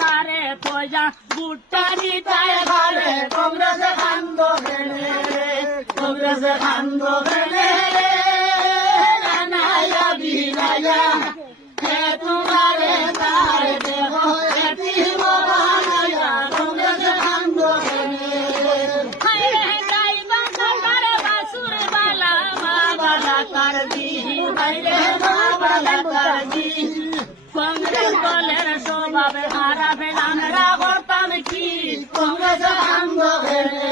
তারে পয়সা বুটটা দিতায় ঘরে কংগ্রেসে খান্দ গেলে কংগ্রেসে খান্দ গেলে নায়া বিনায়া হে তোমারে তারে দেহ এটি বানায়া কংগ্রেসে খান্দ গেলে হায় গাই বাংলার বাসুর বালা মা বালা তার দি বাইরে মা বালা তার দি কংগ্রেস দলের স্বভাবে হারাবে আমরা করতাম কি কংগ্রেসে খান্দ গেলে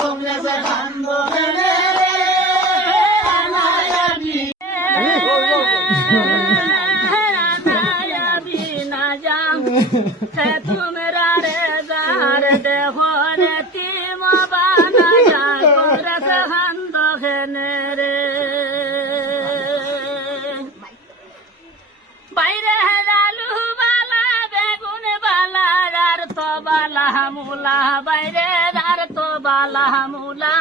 কংগ্রেসে খান্দ গেলে তোমরা রে যার দেহ রে তিম বানায়া কংগ্রেস খান্দ গেলে রে বাইরে আলু বালা বেগুন বালা আর তো বালা মুলা বাইরে আর তো বালা মুলা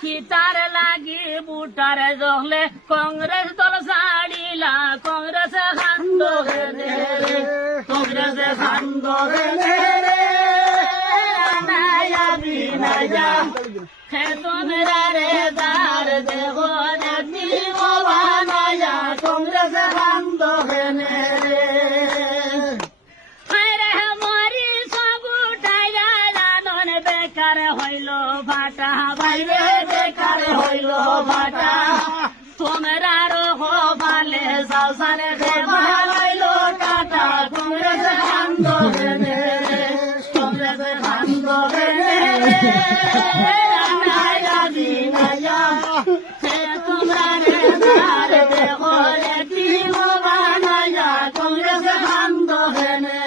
খিতার লাগি বুটার জলে কংগ্রেস দল ছাড়িলা কংগ্রেস খান্দ গেলে কংগ্রেস খান্দ গেলে নায়া বিনায়া হে তোমরা রে দার দেহ রে বানায়া কংগ্রেস খান্দ গেলে বেকার হইল ভাটা বাইরে বেকার হইল ভাটা তোমরারও হবালে সালসানে দেবা হইল টাটা কংগ্রেস খান্দ গেলে কংগ্রেস খান্দ গেলে নায়া বিনায়া হে তোমরা রে দার দেহ রে তিম বানায়া কংগ্রেস খান্দ গেলে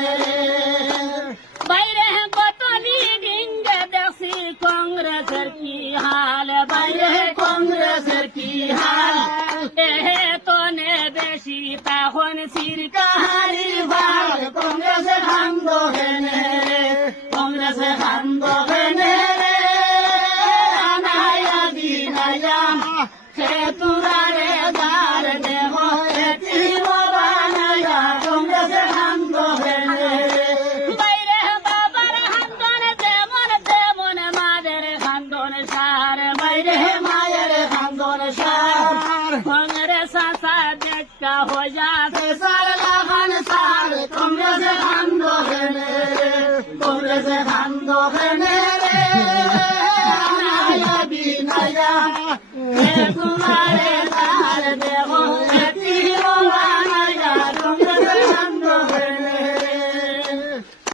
বাইরে কতলি ডিঙ্গে দেখি কংগ্রেসের কি হাল বাইরে কংগ্রেসের কি হাল এহে তনে বেশি তখন সিরকাহারি ভাল কংগ্রেসে খান্দ গেলে কংগ্রেসে খান্দ গেলে নায়া বিনায়া হে তোরা রে দার দেহ এটি বানায়া কংগ্রেসে খান্দ গেলে মায়ের খান্দন সার কংগ্রেস আসা দেখা হয়ে যাবে সার লাগান সার কংগ্রেসে খান্দ গেলে কংগ্রেসে খান্দ গেলে নায়া বিনায়া হে তোমারে